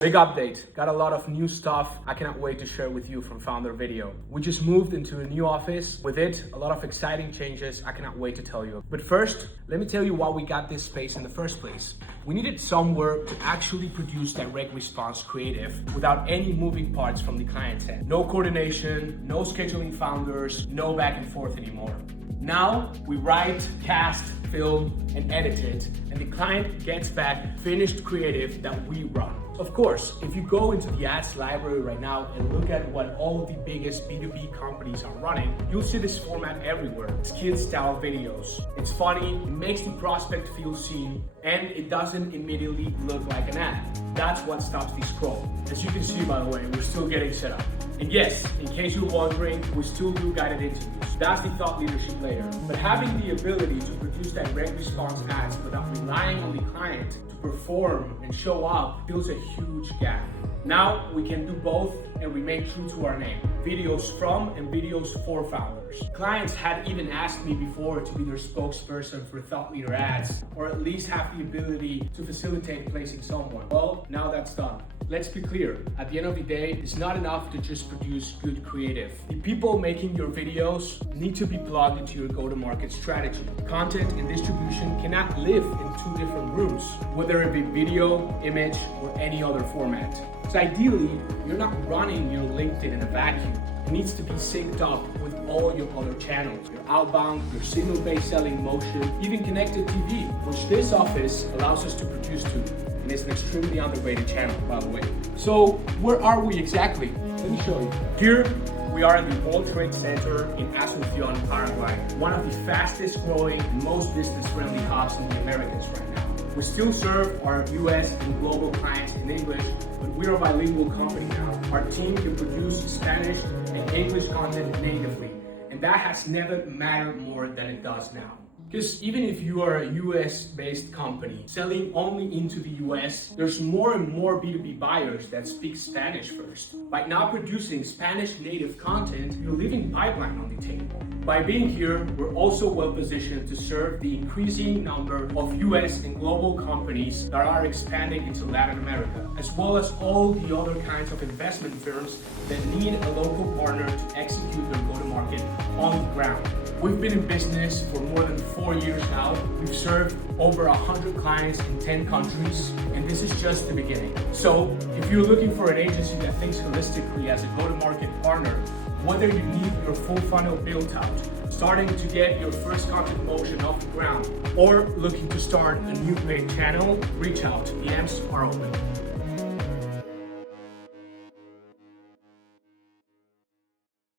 Big update, got a lot of new stuff I cannot wait to share with you from FounderVideo. We just moved into a new office. With it, a lot of exciting changes I cannot wait to tell you. But first, let me tell you why we got this space in the first place. We needed somewhere to actually produce direct response creative without any moving parts from the client's end. No coordination, no scheduling founders, no back and forth anymore. Now we write, cast, film, and edit it, and the client gets back finished creative that we run. Of course, if you go into the ads library right now and look at what all of the biggest B2B companies are running, you'll see this format everywhere. It's kid-style videos. It's funny, it makes the prospect feel seen, and it doesn't immediately look like an ad. That's what stops the scroll. As you can see, by the way, we're still getting set up. And yes, in case you're wondering, we still do guided interviews. That's the thought leadership layer. But having the ability to produce direct response ads without relying on the client to perform and show up fills a huge gap. Now we can do both and remain true to our name. Videos from and videos for founders. Clients had even asked me before to be their spokesperson for thought leader ads, or at least have the ability to facilitate placing someone. Well, now that's done. Let's be clear, at the end of the day, it's not enough to just produce good creative. The people making your videos need to be plugged into your go-to-market strategy. Content and distribution cannot live in two different rooms, whether it be video, image, or any other format. So ideally, you're not running your LinkedIn in a vacuum. It needs to be synced up with all your other channels, your outbound, your signal-based selling motion, even connected TV, which this office allows us to produce too. And it's an extremely underrated channel, by the way. So where are we exactly? Let me show you. Here we are in the World Trade Center in Asunción, Paraguay, one of the fastest growing and most business-friendly hubs in the Americas right now. We still serve our US and global clients in English, but we're a bilingual company now. Our team can produce Spanish and English content natively, and that has never mattered more than it does now. Because even if you are a US-based company selling only into the US, there's more and more B2B buyers that speak Spanish first. By now producing Spanish native content, you're leaving pipeline on the table. By being here, we're also well positioned to serve the increasing number of US and global companies that are expanding into Latin America, as well as all the other kinds of investment firms that need a local partner to execute their go-to-market on the ground. We've been in business for more than 4 years now. We've served over 100 clients in 10 countries, and this is just the beginning. So if you're looking for an agency that thinks holistically as a go-to-market partner, whether you need your full funnel built out, starting to get your first content motion off the ground, or looking to start a new paid channel, reach out. DMs are open.